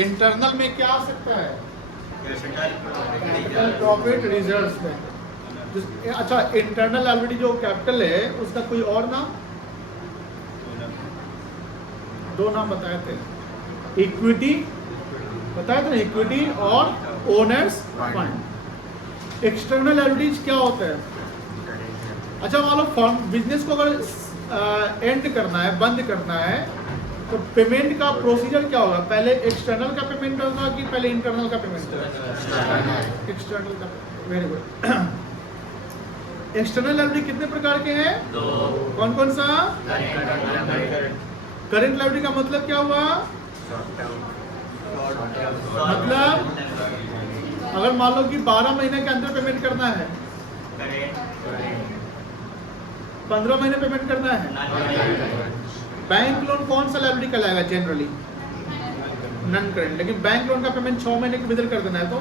Internal में क्या आ सकता है? कैपिटल प्रॉफिट रिजर्व्स में। अच्छा, इंटरनल लायबिलिटी जो कैपिटल है उसका कोई और नाम? दो नाम बताए थे, इक्विटी बताया था ना, इक्विटी और ओनर्स फंड। एक्सटर्नल लायबिलिटीज क्या होता है? अच्छा, मान लो फर्म बिजनेस को अगर एंड करना है, बंद करना है, तो पेमेंट का प्रोसीजर क्या होगा? पहले एक्सटर्नल का पेमेंट होगा कि पहले इंटरनल का पेमेंट होगा? एक्सटर्नल का। Very good. एक्सटर्नल लायबिलिटी कितने प्रकार के हैं? दो। कौन कौन सा? करंट लायबिलिटी का मतलब क्या हुआ? मतलब अगर मान लो कि 12 महीने के अंदर पेमेंट करना है, 15 महीने पेमेंट करना है। बैंक लोन कौन सा लायबिलिटी कहलाएगा? Generally non current. लेकिन बैंक लोन का पेमेंट 6 महीने के भीतर कर देना है तो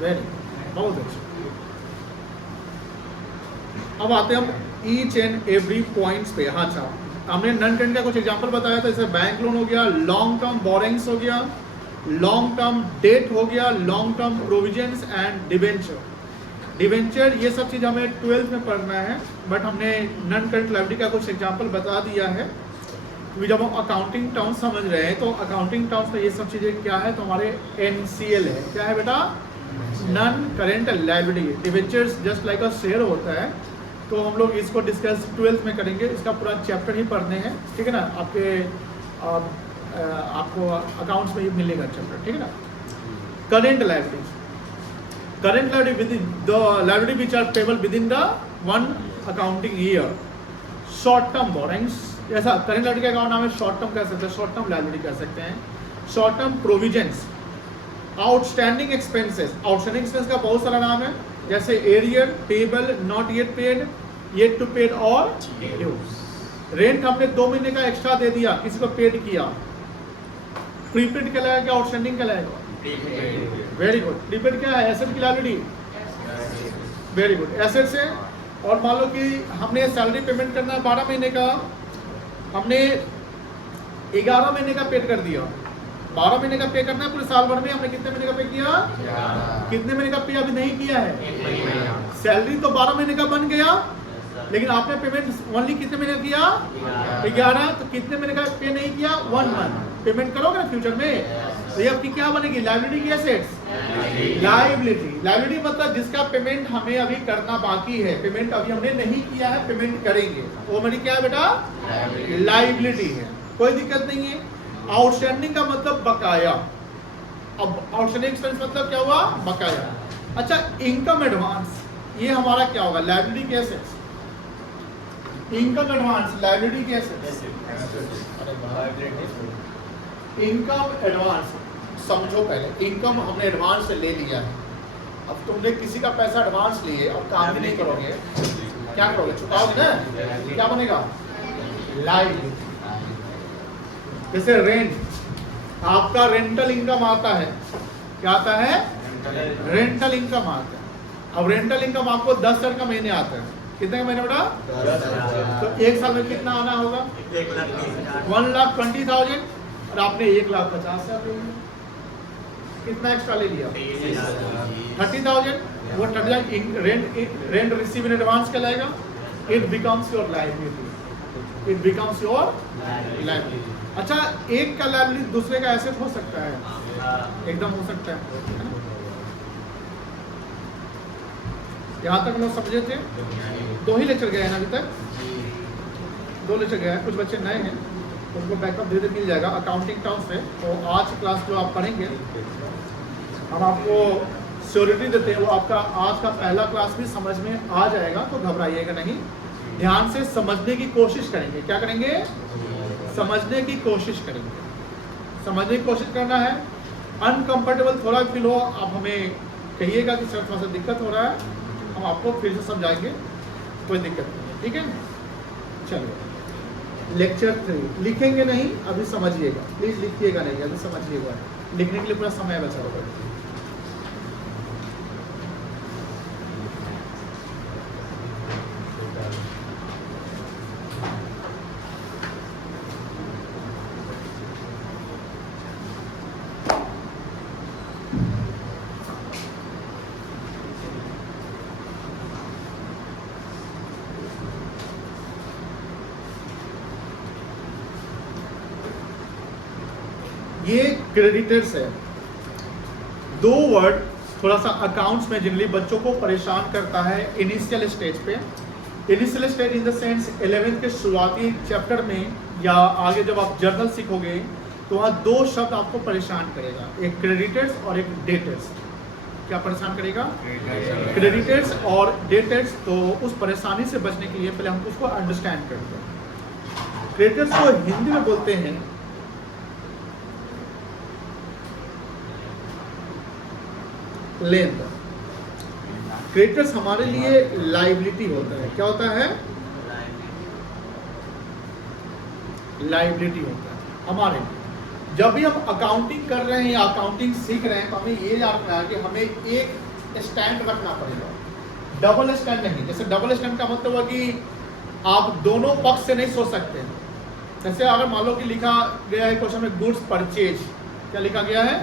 वेरी, बहुत अच्छा। अब आते हैं हम ईच एंड एवरी पॉइंट्स पे। हाँ, अच्छा, हमने नॉन करंट का कुछ एग्जांपल बताया था, जैसे बैंक लोन हो गया, लॉन्ग टर्म बोरिंग्स हो गया, लॉन्ग टर्म डेट हो गया, long term provisions and debenture. Debenture ये सब चीज़ हमें 12th में पढ़ना है, बट हमने नॉन करंट लायबिलिटी का कुछ एग्जांपल बता दिया है। तो जब हम अकाउंटिंग टर्म्स समझ रहे हैं तो अकाउंटिंग टर्म्स में ये सब चीज़ें क्या है? तो हमारे NCL है। क्या है बेटा? Non current liability. Debentures just like a share होता है, तो हम लोग इसको डिस्कस 12th में करेंगे। इसका पूरा चैप्टर ही पढ़ने हैं, ठीक है ना? आपको अकाउंट्स में ही मिलेगा चैप्टर, ठीक है ना? Current liabilities, current liability within the liability which are payable within the one accounting year. Short term borrowings, ऐसा current liability का अकाउंट नाम है, short term कह सकते हैं, short term liability कह सकते हैं। Short term provisions, outstanding expenses, outstanding expense का बहुत सारा नाम है, जैसे arrear, payable, not yet paid, yet to paid और due। रेंट हमने 2 महीने का एक्स्ट्रा दे दिया, किसी को पेड किया, प्रीपेड कहलाएगा क्या आउटस्टैंडिंग कहलाएगा? Very good. प्रीपेड क्या है? एसेट की लायबिलिटी। वेरी गुड, एसेट से। और मान लो कि हमने सैलरी पेमेंट करना है 12 महीने का, हमने 11 महीने का पेड कर दिया। 12 महीने का पे करना है, पूरे साल भर में हमने कितने महीने का पे किया? कितने महीने का पे अभी नहीं किया है? सैलरी तो 12 महीने का बन गया, लेकिन आपने पेमेंट ओनली कितने महीने किया? 11। तो कितने महीने का पे नहीं किया? 1 मंथ। पेमेंट करोगे ना फ्यूचर में, तो ये आपकी क्या बनेगी? लायबिलिटी की एसेट्स? लायबिलिटी। लायबिलिटी मतलब जिसका पेमेंट हमें अभी करना बाकी है, पेमेंट अभी हमने नहीं किया है, पेमेंट करेंगे, वो मेरी क्या है बेटा? लायबिलिटी है। कोई दिक्कत नहीं है। आउटस्टैंडिंग का मतलब बकाया। अब आउटस्टैंडिंग एक्सपेंस मतलब क्या हुआ? बकाया। अच्छा, इनकम एडवांस, ये हमारा क्या होगा? लायबिलिटी के एसेट्स। इनकम एडवांस लायबिलिटी के एसेट्स। इनकम एडवांस समझो पहले, इनकम हमने एडवांस से ले लिया है, अब तुमने किसी का पैसा एडवांस लिए, अब काम भी नहीं करोगे, क्या करोगे? चुकाओगे ना, क्या बनेगा? लायबिलिटी। जैसे रेंट, आपका रेंटल इनकम आता है, क्या आता है? रेंटल इनकम आता है। अब रेंटल इनकम आपको 10,000 का महीने आता है, कितने का महीने बेटा? 10,000। तो एक साल में कितना आना होगा? 1,20,000। और आपने 1,50,000 ले लिया, कितना एक्स्ट्रा ले लिया? 30,000। वो 30,000 रेंट रिसीव इन एडवांस कहलाएगा। It becomes your liability. It becomes your liability. अच्छा, एक का लायबिलिटी दूसरे का एसेट हो सकता है? एकदम हो सकता है। यहाँ तक लोग समझे थे? 2 ही लेक्चर गए हैं अभी तक, 2 लेक्चर गए हैं। कुछ बच्चे नए हैं, उनको बैकअप धीरे धीरे मिल जाएगा अकाउंटिंग टर्म्स में। तो आज क्लास जो आप पढ़ेंगे, हम आपको श्योरिटी देते हैं, वो आपका आज का पहला क्लास भी समझ में आ जाएगा, तो घबराइएगा नहीं, ध्यान से समझने की कोशिश करेंगे। क्या करेंगे? समझने की कोशिश करेंगे। समझने की कोशिश करना है। अनकंफर्टेबल थोड़ा फील हो, आप हमें कहिएगा कि सर थोड़ा सा दिक्कत हो रहा है, हम आपको फिर से समझाएंगे, कोई दिक्कत नहीं, ठीक है? चलिए, लेक्चर 3 लिखेंगे नहीं, अभी समझिएगा, प्लीज लिखिएगा नहीं, अभी समझिएगा। लिखने के लिए पूरा समय बचा होगा। ये क्रेडिटर्स है। दो वर्ड थोड़ा सा अकाउंट्स में जनरली बच्चों को परेशान करता है इनिशियल स्टेज पे। Initial stage in the sense 11th के शुरुआती चैप्टर में या आगे जब आप जर्नल सीखोगे तो वहाँ दो शब्द आपको परेशान करेगा, एक क्रेडिटर्स और एक डेटर्स। क्या परेशान करेगा? क्रेडिटर्स और डेटर्स। तो उस परेशानी से बचने के लिए पहले हम उसको अंडरस्टैंड करते हैं। क्रेडिटर्स को हिंदी में बोलते हैं लेन। क्रेडिटर्स हमारे लिए लाइबिलिटी होता है। क्या होता है? लाइबिलिटी होता है हमारे लिए। जब भी हम अकाउंटिंग कर रहे हैं या अकाउंटिंग सीख रहे हैं तो हमें ये याद रखना है कि हमें एक स्टैंड रखना पड़ेगा, डबल स्टैंड नहीं। जैसे डबल स्टैंड का मतलब है कि आप दोनों पक्ष से नहीं सोच सकते। जैसे अगर मान लो कि लिखा गया है क्वेश्चन में गुड्स परचेज, क्या लिखा गया है?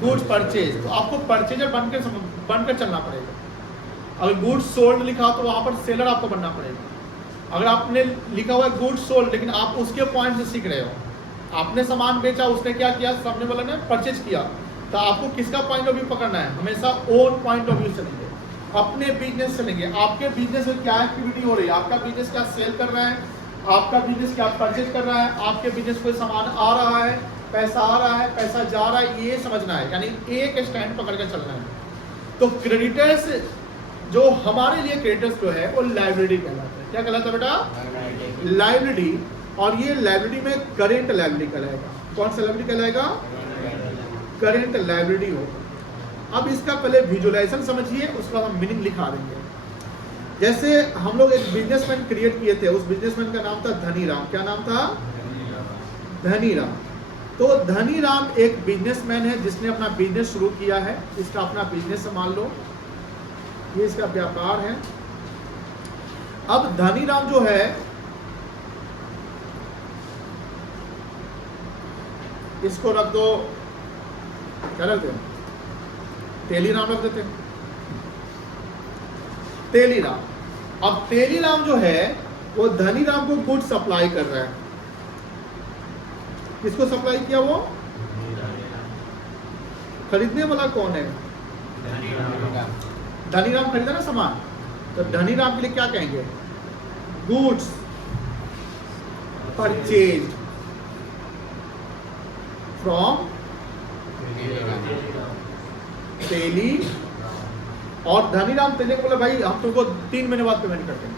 Goods purchase. तो आपको परचेजर बनकर चलना पड़ेगा। अगर गुड्स सोल्ड लिखा तो वहाँ पर सेलर आपको बनना पड़ेगा। अगर आपने लिखा हुआ है गुड्स सोल्ड लेकिन आप उसके पॉइंट से सीख रहे हो, आपने सामान बेचा, उसने क्या किया, सामने वाला ने परचेज किया, तो आपको किसका पॉइंट ऑफ व्यू पकड़ना है? हमेशा ओन पॉइंट ऑफ व्यू चलेंगे, अपने बिजनेस चलेंगे। आपके बिजनेस में क्या एक्टिविटी हो रही है, आपका बिजनेस क्या सेल कर रहा है, आपका बिजनेस क्या परचेज कर रहा है, आपके बिजनेस कोई सामान आ रहा है, पैसा आ रहा है, पैसा जा रहा है, ये समझना है। यानी एक स्टैंड पकड़ कर चलना है। तो क्रेडिटर्स जो हमारे लिए क्रेडिटर्स जो है वो लाइबिलिटी कहलाता है। क्या कहलाता है बेटा? लाइबिलिटी। और ये लाइबिलिटी में करेंट लाइबिलिटी कहलाएगा। कौन सा लाइबिलिटी कहलाएगा? करेंट लाइबिलिटी होगा। अब इसका पहले विजुअलाइजेशन समझिए, उसका हम मीनिंग लिखा देंगे। जैसे हम लोग एक बिजनेसमैन क्रिएट किए थे, उस बिजनेसमैन का नाम था धनीराम। क्या नाम था? धनीराम। तो धनीराम एक बिजनेसमैन है जिसने अपना बिजनेस शुरू किया है। इसका अपना बिजनेस मान लो, ये इसका व्यापार है। अब धनीराम जो है इसको रख दो, क्या रख दो? तेलीराम रख देते। तेलीराम। अब तेलीराम जो है वो धनीराम को गुड सप्लाई कर रहा है। किसको सप्लाई किया? वो खरीदने वाला कौन है? धनीराम खरीदा ना सामान, तो धनीराम के लिए क्या कहेंगे? गुड्स परचेज फ्रॉम तेली। और धनीराम तेली को बोला भाई हम तुमको 3 महीने बाद पेमेंट करते हैं,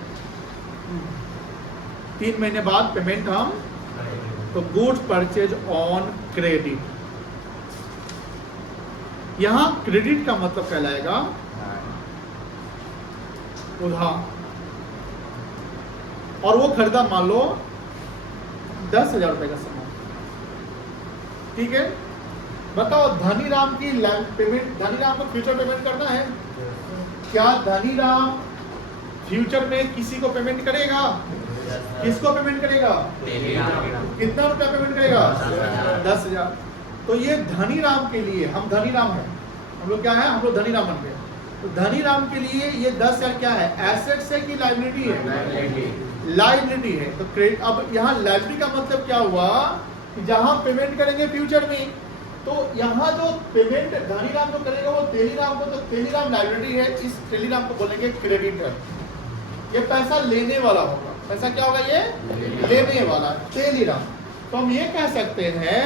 3 महीने बाद पेमेंट हम। तो गुड्स परचेज ऑन क्रेडिट। यहां क्रेडिट का मतलब कहलाएगा उधार। और वो खरीदा मान लो 10,000 रुपए का सामान। ठीक है, बताओ धनीराम की पेमेंट, धनीराम को फ्यूचर पेमेंट करना है। क्या धनीराम फ्यूचर में किसी को पेमेंट करेगा? किसको पेमेंट करेगा? कितना रुपया पेमेंट करेगा? 10,000। तो ये धनीराम के लिए, हम धनीराम हैं, हम लोग क्या है? हम लोग धनीराम बन गए। तो धनीराम के लिए ये 10,000 क्या है? एसेट्स है कि लायबिलिटी है? लायबिलिटी है। तो क्रेडिट। अब यहाँ लायबिलिटी का मतलब क्या हुआ कि जहां पेमेंट करेंगे फ्यूचर में, तो यहाँ जो पेमेंट धनीराम को करेगा वो तेलीराम को, तो तेलीराम लायबिलिटी है, इस तेलीराम को बोलेंगे क्रेडिटर। ये पैसा लेने वाला होगा। पैसा क्या होगा? ये लेने वाला तेलीराम। तो हम ये कह सकते हैं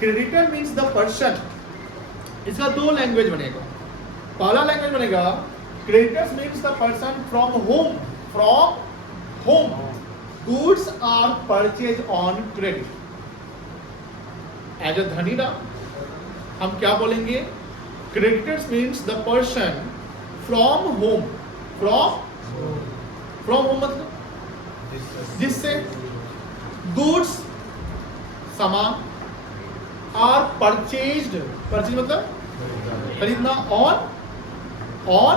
क्रेडिटर मीन्स द पर्सन। इसका 2 लैंग्वेज बनेगा। पहला लैंग्वेज बनेगा creditors means the person from whom goods are purchase on credit. As a Dhaniram हम क्या बोलेंगे? Creditors means the person from whom. From whom मतलब जिससे गुड्स सामान आर परचेज्ड, परचेज मतलब खरीदना, ऑन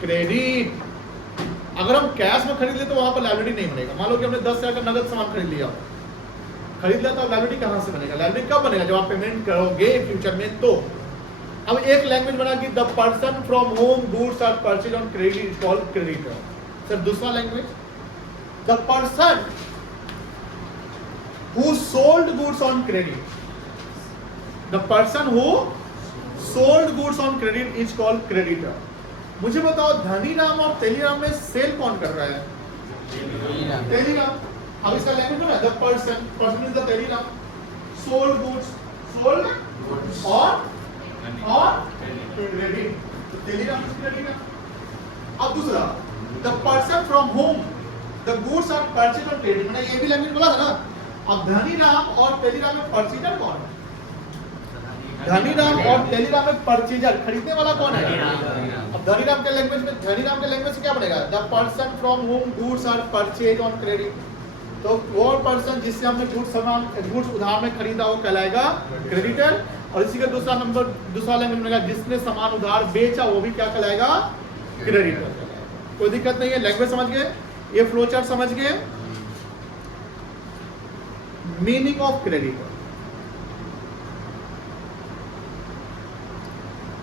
क्रेडिट। अगर हम कैश में खरीद ले तो वहां पर लायबिलिटी नहीं बनेगा। मान लो कि हमने 10,000 का नगद सामान खरीद लिया तो लायबिलिटी कहां से बनेगा? लायबिलिटी कब बनेगा? जब आप पेमेंट करोगे फ्यूचर में। तो अब एक लैंग्वेज बना कि the person from whom goods are purchase on credit called creditor. Sir दूसरा language, the person who sold goods on credit. The person who sold goods on credit is called creditor. मुझे बताओ धनीराम और तेलीराम में cell कौन कर रहा है? तेलीराम। अब इसका लैंग्वेज है the person is the Teliram, sold goods, sold और क्रेडिट, तो तेलीराम इज क्रेडिटर। अब दूसरा, the person from whom the goods are purchased on credit, मैंने ये भी लैंग्वेज बोला था ना। अब धनीराम और तेलीराम में परचेजर कौन है? धनीराम और तेलीराम में परचेजर, खरीदने वाला कौन है? अब धनीराम के लैंग्वेज में क्या बनेगा? The person from whom goods are purchase on credit, तो वो पर्सन जिससे हमने गुड्स उधार में खरीदा वो कहलाएगा क्रेडिटर। और इसी का दूसरा लैंग्वेज बनेगा जिसने सामान उधार बेचा वो भी क्या कहलाएगा? क्रेडिटर। कोई दिक्कत नहीं है, लैंग्वेज समझ गए, ये फ्लो चार्ट समझ गए। Meaning of creditor,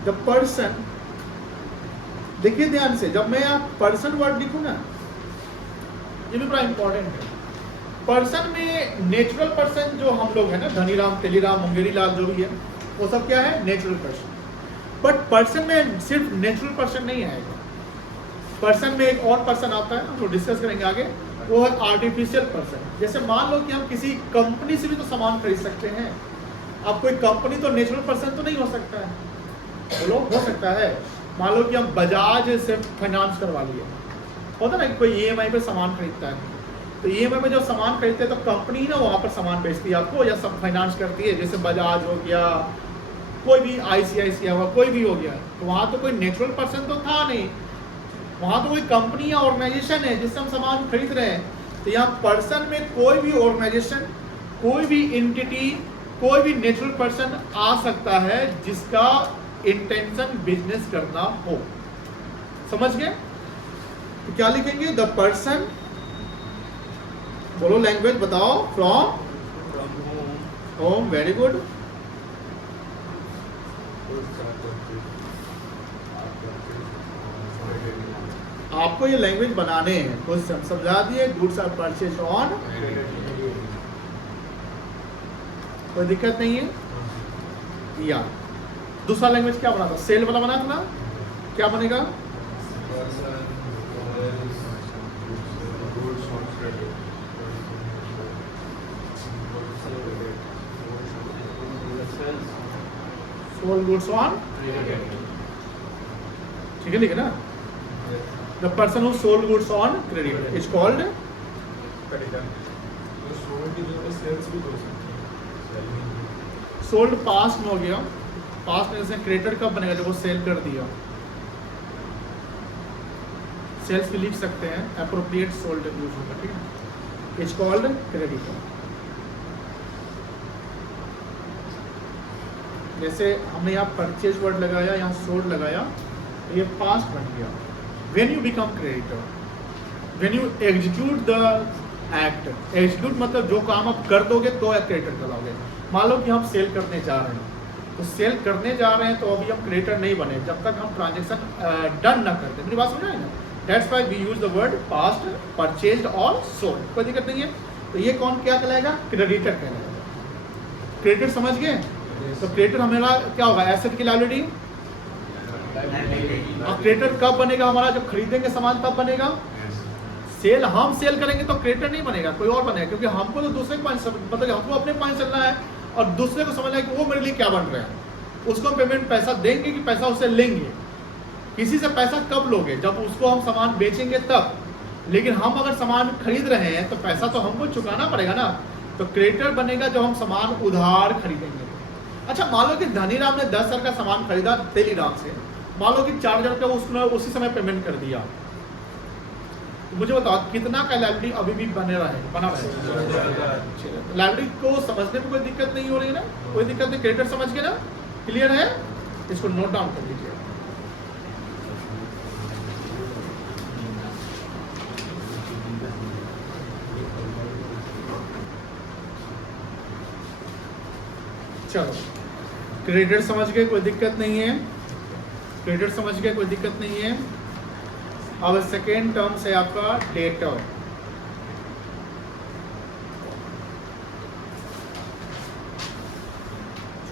the person, देखिए ध्यान से, जब मैं यहाँ पर्सन वर्ड लिखूं ना, ये भी बड़ा इंपॉर्टेंट है। पर्सन में नेचुरल पर्सन जो हम लोग हैं ना, धनीराम, तेलीराम, मुंगेरी लाल जो भी है, वो सब क्या है? Natural person. बट पर्सन में सिर्फ नेचुरल पर्सन नहीं आएगा, पर्सन में एक और पर्सन आता है, हम लोग डिस्कस करेंगे आगे, वो है आर्टिफिशियल पर्सन। जैसे मान लो कि हम किसी कंपनी से भी तो सामान खरीद सकते हैं। अब कोई कंपनी तो नेचुरल पर्सन तो नहीं हो सकता है, बोलो हो सकता है। मान लो कि हम बजाज से फाइनेंस करवा लिए, होता ना कि कोई ईएमआई पे सामान खरीदता है, तो ईएमआई में जो सामान खरीदते हैं तो कंपनी ना वहाँ पर सामान बेचती है आपको, या सब फाइनेंस करती है, जैसे बजाज हो गया, कोई भी आईसीआईसीआई हुआ, कोई भी हो गया, तो वहाँ तो कोई नेचुरल पर्सन तो था नहीं, वहाँ तो कोई कंपनी या ऑर्गेनाइजेशन है जिससे हम सामान खरीद रहे हैं। तो यहाँ पर्सन में कोई भी ऑर्गेनाइजेशन, कोई भी एंटिटी, कोई भी नेचुरल पर्सन आ सकता है जिसका इंटेंशन बिजनेस करना हो। समझ गए? तो क्या लिखेंगे? द पर्सन, बोलो लैंग्वेज बताओ, फ्रॉम होम, वेरी गुड। आपको ये लैंग्वेज बनाने हैं, कुछ समझा दिए। गुड्स आर परचेज ऑन, कोई दिक्कत नहीं है। या दूसरा लैंग्वेज क्या बना था? सेल वाला बना था ना, क्या बनेगा? सोल्ड गुड्स ऑन, ठीक है, लिखे ना। The person who sold goods on credit is called creditor. Sold past में हो गया, पास्ट में जैसे क्रेडिटर कब बनेगा? जब वो सेल कर दिया। सेल्स भी लिख सकते हैं, एप्रोप्रिएट सोल्ड यूज होगा, ठीक है। It's called creditor. जैसे हमने यहाँ परचेज वर्ड लगाया, यहाँ सोल्ड लगाया, तो ये पास्ट बन गया। When you become creditor, when you execute the act, execute मतलब जो काम आप कर दोगे तो क्रेडिटर कहलाओगे। मान लो कि हम सेल करने जा रहे हैं, तो सेल करने जा रहे हैं तो अभी हम क्रेडिटर नहीं बने जब तक हम ट्रांजेक्शन डन ना करते। मेरी बात समझ आई ना? That's why we use the word past, purchased और sold, कोई दिक्कत नहीं है। तो ये कौन क्या कहलाएगा? क्रेडिटर कहलाएगा। क्रेडिटर समझ गए? तो क्रेडिटर हमारा क्या होगा? एसेट की लायबिलिटी। अब क्रेडिटर कब बनेगा हमारा? जब खरीदेंगे सामान तब बनेगा। सेल हम सेल करेंगे तो क्रेडिटर नहीं बनेगा, कोई और बनेगा, क्योंकि हमको तो दूसरे के पास, मतलब हमको अपने पास चलना है और दूसरे को समझना है कि वो मेरे लिए क्या बन रहा है। उसको हम पेमेंट पैसा देंगे कि पैसा उससे लेंगे। किसी से पैसा कब लोगे? जब उसको हम सामान बेचेंगे तब। लेकिन हम अगर सामान खरीद रहे हैं तो पैसा तो हमको चुकाना पड़ेगा ना। तो क्रेडिटर बनेगा जब हम सामान उधार खरीदेंगे। अच्छा, मान लो कि धनीराम ने 10,000 का सामान खरीदा तेलीराम से, मान लो कि 4,000 रुपया उसने उसी समय पेमेंट कर दिया, तो मुझे बताओ कितना का लायबिलिटी अभी भी बना रहे? लायबिलिटी को समझने में कोई दिक्कत नहीं हो रही है ना? कोई दिक्कत नहीं, क्रेडिटर समझ के ना, क्लियर है? इसको नोट डाउन कर लीजिए। चलो, क्रेडिटर समझ गए, कोई दिक्कत नहीं है। क्रेडिटर समझ गए, कोई दिक्कत नहीं है। अब सेकेंड टर्म से आपका डेटर।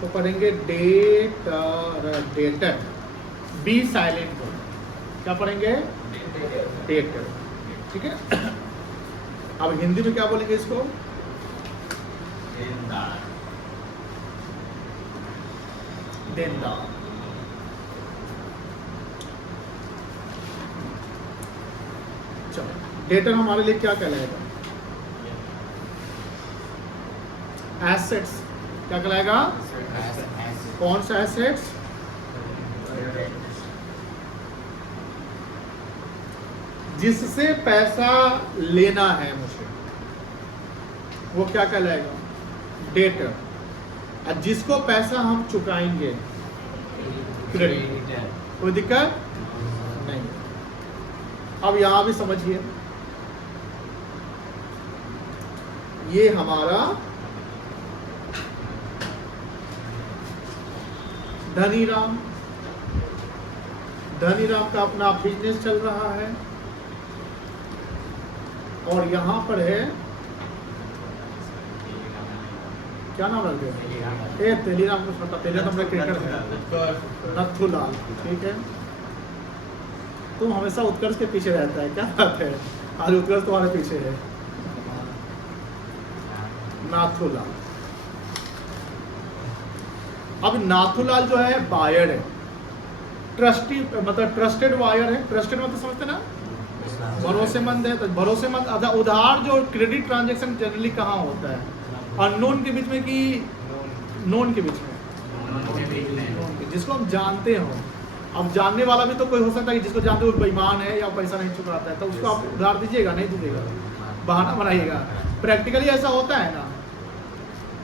तो पढ़ेंगे डेटर, बी साइलेंट को क्या पढ़ेंगे? डेटर, ठीक है। अब हिंदी में क्या बोलेंगे इसको? देनदार। चलो, डेटर हमारे लिए क्या कहलाएगा? एसेट्स। क्या कहलाएगा? कौन सा एसेट्स? जिससे पैसा लेना है मुझे, वो क्या कहलाएगा? डेटर। और जिसको पैसा हम चुकाएंगे, क्रेडिटर। कोई दिक्कत नहीं। अब यहां भी समझिए, ये हमारा धनीराम का अपना बिजनेस चल रहा है, और यहां पर है क्या नाम रख दिया? तेलीराम को छोटा, तेलीराम अपना क्रिकेटर है, नथुलाल, ठीक है। तुम हमेशा उत्कर्ष के पीछे रहता है, क्या बात है? आज उत्कर्ष तुम्हारे पीछे है। नाथुलाल। अब नाथुलाल जो है बायर है, ट्रस्टी मतलब ट्रस्टेड बायर है। ट्रस्टेड मतलब समझते ना, भरोसेमंद है। तो भरोसेमंद उधार जो क्रेडिट ट्रांजैक्शन जनरली कहाँ होता है? अननोन के बीच में कि नोन के बीच में? जिसको हम जानते हो। अब जानने वाला भी तो कोई हो सकता है कि जिसको जानते हो बेईमान है या पैसा नहीं चुकाता है, तो उसको आप उधार दीजिएगा? नहीं दीजिएगा, बहाना बनाइएगा। प्रैक्टिकली ऐसा होता है ना।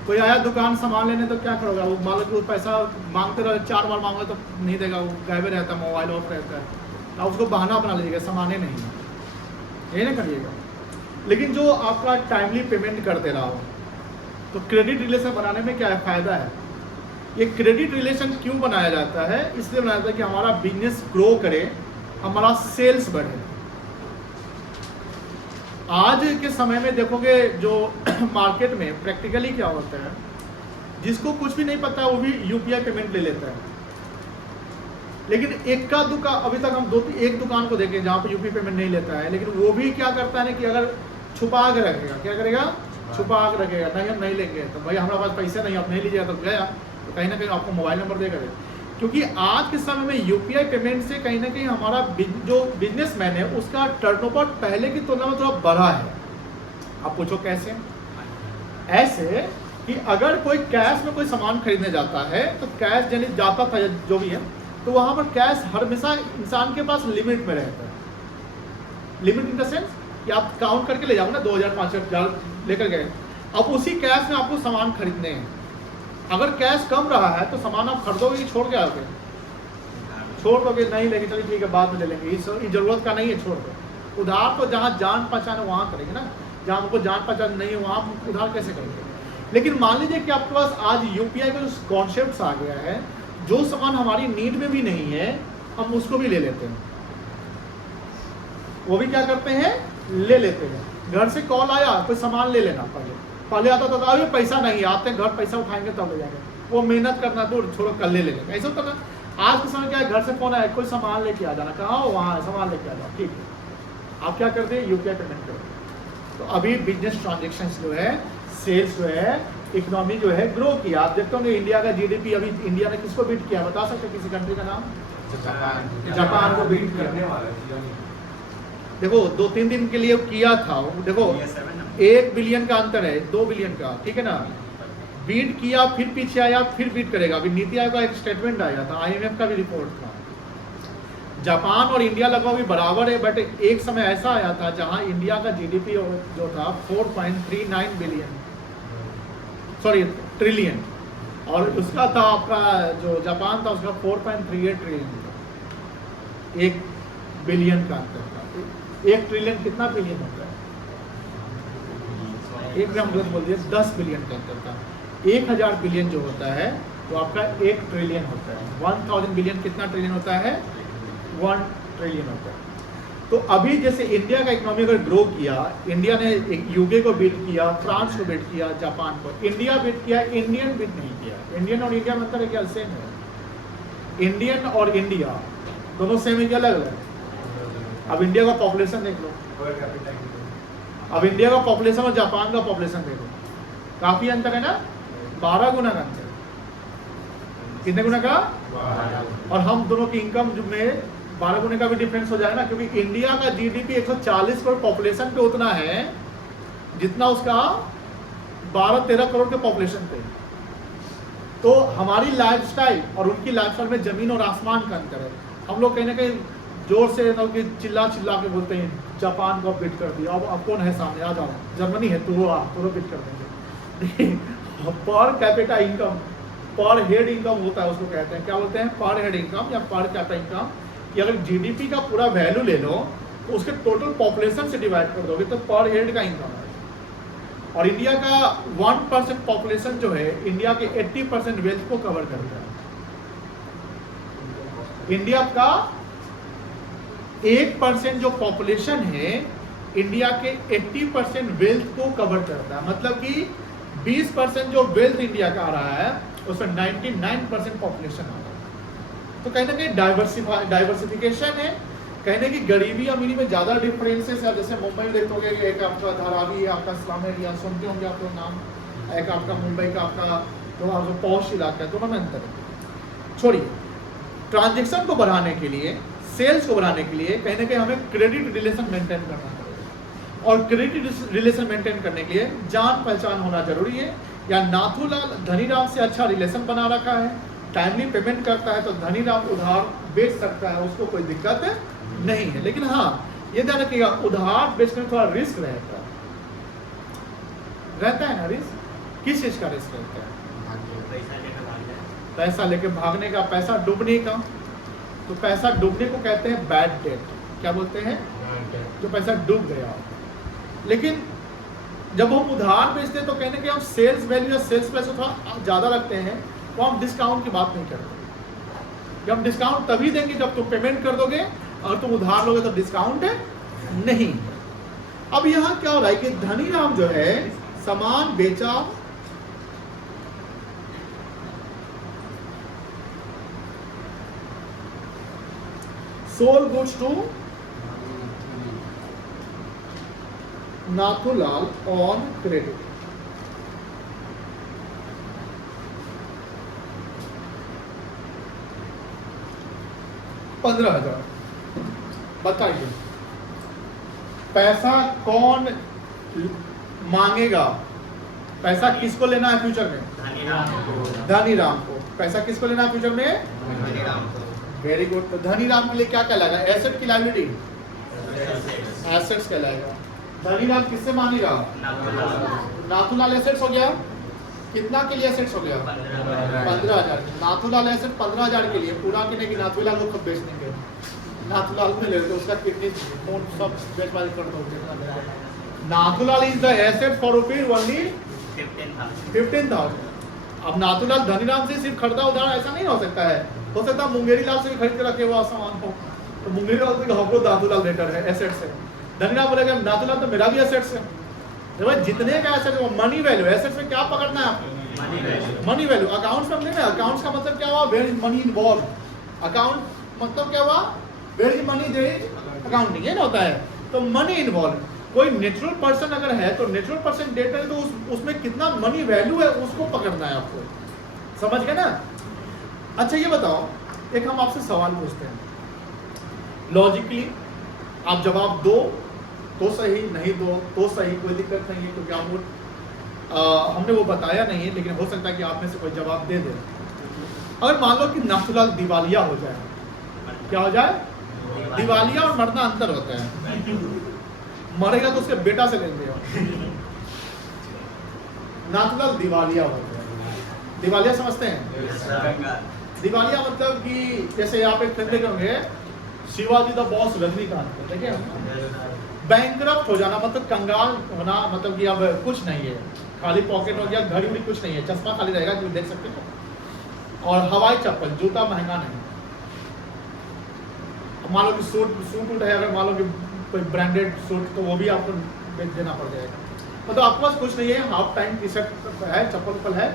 कोई आया दुकान सामान लेने, तो क्या करोगे? वो मान लो कि पैसा मांगते रहो, 4 बार मांगो तो नहीं देगा, वो गायब रहता है, मोबाइल ऑफ रहता है, आप उसको बहाना बना लीजिएगा, सामाने नहीं, ये ना करिएगा। लेकिन जो आपका टाइमली पेमेंट कर दे रहा हो, तो क्रेडिट रिलेशन बनाने में क्या है फायदा है? ये क्रेडिट रिलेशन क्यों बनाया जाता है? इसलिए बनाया जाता है कि हमारा बिजनेस ग्रो करे, हमारा सेल्स बढ़े। आज के समय में देखोगे जो मार्केट में प्रैक्टिकली क्या होता है, जिसको कुछ भी नहीं पता वो भी यूपीआई पेमेंट ले लेता है। लेकिन एक का दुकान, अभी तक हम एक दुकान को देखें जहाँ पे यूपी पेमेंट नहीं लेता है, लेकिन वो भी क्या करता है कि अगर छुपा के रखेगा, क्या करेगा? छुपा के रखेगा, नहीं हम नहीं लेंगे, तो भाई हमारे पास पैसे नहीं, आप नहीं लीजिएगा, तो गया तो कहीं ना कहीं आपको मोबाइल नंबर देगा। क्योंकि आज के समय में यूपीआई पेमेंट से कहीं ना कहीं हमारा जो बिजनेसमैन है उसका टर्नओवर पहले की तुलना में थोड़ा बढ़ा है। आप पूछो कैसे? ऐसे कि अगर कोई कैश में कोई सामान खरीदने जाता है, तो कैश जल्दी जाता था जो भी है, तो वहां पर कैश हमेशा इंसान के पास लिमिट में रहता है। लिमिट इन द सेंस कि आप काउंट करके ले जाओ ना, 2000 5000 लेकर गए, अब उसी कैश में आपको सामान खरीदने हैं। अगर कैश कम रहा है तो सामान आप खरीदोगे कि छोड़ के आओगे? छोड़ दोगे, नहीं लेंगे, चलिए ठीक है बाद में ले लेंगे, इस जरूरत का नहीं है, छोड़ दो। उधार तो जहाँ जान पहचान है वहाँ करेंगे ना, जहाँ हमको जान पहचान नहीं है वहाँ उधार कैसे करेंगे? लेकिन मान लीजिए कि आपके पास आज यूपीआई का जो कॉन्सेप्ट आ गया है, जो सामान हमारी नीड में भी नहीं है हम उसको भी ले लेते हैं। वो भी क्या करते हैं? ले लेते हैं। घर से कॉल आया, कोई सामान ले लेना, पहले आता था अभी पैसा नहीं, आते घर पैसा उठाएंगे तब ले जाएंगे, वो मेहनत करना तो छोड़ो, कल ले लेंगे, ऐसा होता ना। आज के समय क्या है? घर से फोन आया, कोई सामान लेके आ जाना, कहाँ हो? वहाँ सामान लेके आ जाओ, ठीक है। आप क्या करते हैं? यूपीआई पेमेंट करते। तो अभी बिजनेस ट्रांजेक्शन जो है, सेल्स जो है, इकोनॉमी जो है ग्रो किया। आप देखते होंगे इंडिया का जीडीपी, अभी इंडिया ने किसको बीट किया? बता सकते किसी कंट्री का नाम? जापान को बीट किया। देखो 2-3 दिन के लिए किया था, देखो 1 बिलियन का अंतर है, 2 बिलियन का, ठीक है ना। बीट किया, फिर पीछे आया, फिर बीट करेगा। अभी नीति आयोग का एक स्टेटमेंट आया था, आईएमएफ का भी रिपोर्ट था। जापान और इंडिया लगभग बराबर है, बट एक समय ऐसा आया था जहां इंडिया का जीडीपी जो था 4.39 बिलियन, सॉरी ट्रिलियन, और उसका था आपका जो जापान था उसका 4.38 ट्रिलियन था। 1 बिलियन का अंतर था। 1 ट्रिलियन कितना बिलियन होता है? 1 ग्राम गलत बोल दिया, 10 बिलियन का अंतर था। 1000 बिलियन जो होता है तो आपका 1 ट्रिलियन होता है। 1000 बिलियन कितना ट्रिलियन होता है? 1 ट्रिलियन होता है। तो अभी जैसे इंडिया का इकोनॉमी अगर ग्रो किया, इंडिया ने यूके को बीट किया, फ्रांस को बीट किया, जापान को, इंडिया बीट किया, इंडियन बीट नहीं किया। इंडियन और इंडिया में अंतर है क्या? सेम है। इंडियन और इंडिया दोनों सेम है क्या अलग अलग? अब इंडिया का पॉपुलेशन देख लो, अब इंडिया का पॉपुलेशन और जापान का पॉपुलेशन देख लो, काफी अंतर है ना, 12 गुना का अंतर। कितने गुना का? और हम दोनों की इनकम में 12 गुने का भी डिफरेंस हो जाए ना, क्योंकि इंडिया का जीडीपी 140 करोड़ पॉपुलेशन पे उतना है जितना उसका 12-13 करोड़ के पॉपुलेशन पे। तो हमारी लाइफस्टाइल और उनकी लाइफस्टाइल में जमीन और आसमान का अंतर है। हम लोग कहीं ना कहीं जोर से कि चिल्ला चिल्ला के बोलते हैं जापान को बीट कर दिया, अब कौन है सामने, आ जाओ, जर्मनी है, तो बीट कर देंगे। पर कैपिटा इनकम, पर हेड इनकम होता है, उसको कहते हैं, क्या बोलते हैं, पर हेड इनकम या पर कैपिटा इनकम। कि अगर जीडीपी का पूरा वैल्यू ले लो तो उसके टोटल पॉपुलेशन से डिवाइड कर दोगे तो पर हेड का इनकम है। और इंडिया का 1% पॉपुलेशन जो है इंडिया के 80% वेल्थ को कवर करता है। इंडिया का 1% जो पॉपुलेशन है इंडिया के 80% वेल्थ को कवर करता है। मतलब कि 20% जो वेल्थ इंडिया का आ रहा है उसमें 99% पॉपुलेशन आ रहा है। तो कहीं ना कहीं डाइवर्सिफिकेशन है, कहने की गरीबी अमीरी में ज़्यादा डिफरेंसेस है। जैसे मुंबई में देखोगे एक आपका धारावी है, आपका इस्लाम एरिया, सुनते होंगे आप लोग नाम, एक आपका मुंबई का आपका तो पौष इलाका है, दोनों में अंतर है। छोड़िए, ट्रांजेक्शन को बढ़ाने के लिए, सेल्स को बढ़ाने के लिए कहीं ना कहीं हमें क्रेडिट रिलेशन मेंटेन करना पड़ेगा। और क्रेडिट रिलेशन मेंटेन करने के लिए जान पहचान होना जरूरी है। या नाथूलाल धनीराम से अच्छा रिलेशन बना रखा है, टाइमली पेमेंट करता है, तो धनीराम उधार बेच सकता है, उसको कोई दिक्कत नहीं है। लेकिन हाँ ये ध्यान रखिएगा, उधार बेचने में थोड़ा रिस्क रहता है ना। रिस्क किस चीज का रिस्क रहता है? पैसा लेके भागने का, पैसा डूबने का। तो पैसा डूबने को कहते हैं बैड डेट। क्या बोलते हैं? जो पैसा डूब गया। लेकिन जब हम उधार बेचते हैं तो कहने के हम सेल्स वैल्यू या सेल्स प्राइस थोड़ा ज़्यादा रखते हैं, तो हम डिस्काउंट की बात नहीं करते। कि हम डिस्काउंट तभी देंगे जब तुम पेमेंट कर दोगे, और तुम उधार लोगे तो डिस्काउंट नहीं। अब यहाँ क्या हो रहा है कि धनीराम जो है सामान बेचा, sold goods to Nathulal on credit. $15,000। बताइए पैसा कौन मांगेगा? पैसा किसको लेना है फ्यूचर में? धनीराम को। पैसा किसको लेना है फ्यूचर में? Very good. तो धनीराम के लिए क्या कहलाएगा? एसेट की लायबिलिटी? एसेट्स कहलाएगा। धनीराम किससे मांगेगा? नाथूलाल एसेट्स हो गया। कितना के लिए एसेट्स हो गया? 15,000। नाथूलाल एसेट 15,000 के लिए, पूरा के नहीं कि नाथूलाल को कब बेच देंगे, नाथूलाल में ले उसका किडनी खून सब बेचबाजी कर दो। Nathulal is the asset for rupees only 15,000। अब नाथूलाल धनीराम से सिर्फ खरीदा उधार ऐसा नहीं हो सकता है। हो सकता है मुंगेरी लाल से भी खरीद के रखे हुआ सामान हो, तो मुंगेरी लाल से हमको नाथूलाल बेटर है एसेट्स है। धनीराम बोलेगा नाथूलाल तो मेरा भी एसेट्स है। भाई जितने का एसेट है मनी वैल्यू, एसेट्स में क्या पकड़ना है आपको? Money value. अकाउंट्स में ना, अकाउंट्स का मतलब क्या हुआ? Where is money involve. Account मतलब क्या हुआ? Where is money there is accounting, ये ना होता है। तो मनी इन्वॉल्व। कोई नेचुरल पर्सन अगर है तो नेचुरल पर्सन डेटा है, तो उसमें कितना मनी वैल्यू है उसको पकड़ना है आपको। समझ गए ना? अच्छा ये बताओ, एक हम आपसे सवाल पूछते हैं, लॉजिकली आप जवाब दो तो सही, नहीं दो तो सही, कोई दिक्कत नहीं है, क्योंकि हमने वो बताया नहीं है, लेकिन हो सकता है कि आप में से कोई जवाब दे दे। अगर मान लो कि नाथूलाल दिवालिया हो जाए, क्या हो जाए? दिवालिया और मरना अंतर होता है। मरेगा तो उसके बेटा से लेंगे। नाथूलाल दिवालिया हो जाए। दिवालिया समझते हैं? दिवालिया मतलब कि जैसे आप एक फिल्म देखे होंगे शिवाजी द बॉस रजनीकांत, देखिए, बैंकरप्ट हो जाना मतलब कंगाल होना, मतलब कि अब कुछ नहीं है, खाली पॉकेट हो गया, घड़ी उड़ी कुछ नहीं है, चश्मा खाली रहेगा जो देख सकते हो, और हवाई चप्पल, जूता महंगा नहीं। मान लो कि सूट है, अगर मान लो कि कोई ब्रांडेड सूट, तो वो भी आपको बेच देना पड़ जाएगा। मतलब आपके पास कुछ नहीं है, हाफ टाइम टी शर्ट है, चप्पल है,